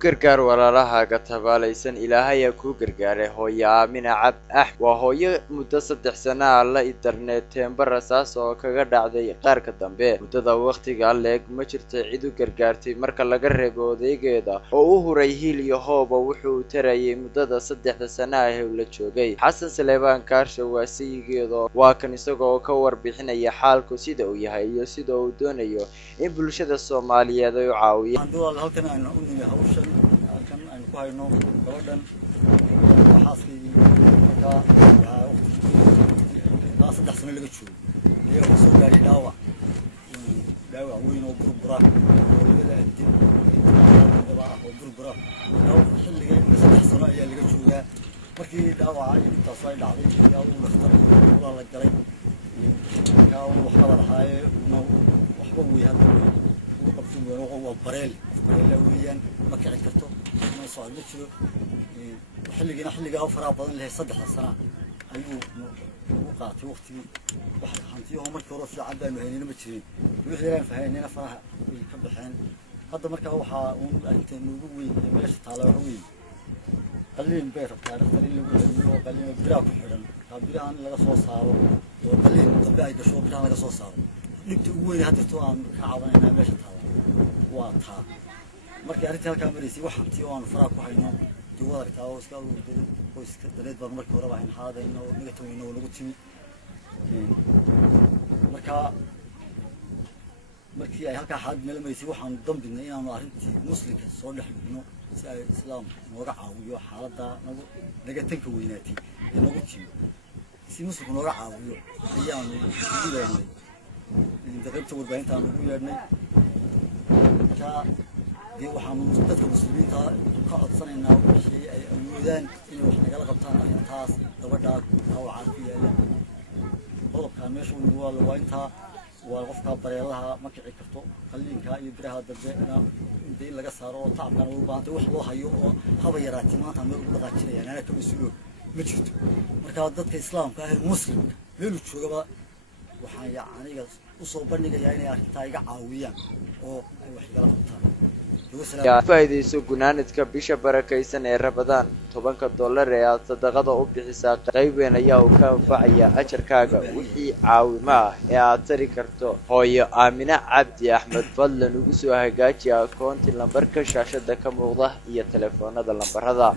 gargaar walaalahaaga tabaalaysan Ilaahay ku gargaare hooyo Aamina Cabd waa hooyo muddo 3 sano ah la interneteen barasaas oo kaga dhacday qaarka dambe muddada waqtiga leeg ma jirto cid u gargaartay marka laga reebo odeegeeda oo u huray hiil iyo hoob wuxuu tarayay muddada 3 sano ah ee la joogay Xasan Saleebaan Kaarsho waa saygeeda waa kan isagoo ka warbixinaya xaalku sida uu yahay iyo sida uu doonayo in bulshada Soomaaliyeed ay caawiyo hawshan halkan aan ku hayno gabadhan xaaskii markaa waqti 3 sano laga joogo iyaga soo gaaray dhaawac weyn oo burbura oo labada adin oo burbura xilliga 3 sano ayaa laga joogaa markii dhaawaca intaas ay dhacday ayaa uu dhakhtar la galay ka waxa la haye waxba way hadda ugu qabsan waa bareel weeyaan ma kici karto ma soo jiro xilliga faraha badan leh 3 sano ayuu ugu qaatay waqtigii wax hantiyo markii hore fiican baan haynina ma jirin wixii aan fahaynina faraha way ka baxeen hadda markaa waxa uu inta ugu weyn meesha taalo weyn qalliin beer taariikhda lagu heliyo qalliin biraha ku xiran birahan laga soo saaro oo qalliin dambe ay gasho biraha laga soo saaro dhibta ugu weyn hadda aan ka caawinayna meesha taalo waa taa markii arrinta halka mareysay wax hanti oo aan faraha ku hayno duwada taa oo iska qoyska daleed baan markii hore waxaan haadayno oo naga tawayno oo lagu timi markii ay halka xad meel mareysay waxaan dambinay inaan arrintii muslimka soo dhaxno si ay islaam nooga caawiyo xaaladda naga tanka weynaatay ee nagu timi si muslimku nooga caawiyo ayaan ugu yeernay qaybta warbaahinta aan ugu yeernay waxaan dadka muslimiinta ka codsanaynaa wixii ay awoodaan inay wax nagala qabtaan arrintaas gabadha dhaawaca ku yaala qodobkan meesha waa intaa waa qofka bareelaha ma kici karto qalliinka iyo biraha dambe in laga saaro oo tacabkan u baahantay wax loo hayo oo haba yaraatay maanta meel ugu dhaqaajinayaan ana ka masuul ma jirto marka dadka islaamka ah muslimka meel uu joogaba waxaan aniga u soo bandhigayaa inay arrintaa iga caawiyaan oo ay wax kala qabtaan faa'iideyso gunaanadka bisha barakaysan ee Ramadaan $10 ee aad sadaqada u bixisaa qayb weyn ayaa uu ka anfacaya ajarkaaga wixii caawimo ah ee aad tari karto hooyo Aamina Cabdi Axmed fadlan ugu soo hagaaji akoonti lambarka shaashada ka muuqda iyo telefoonada lambarada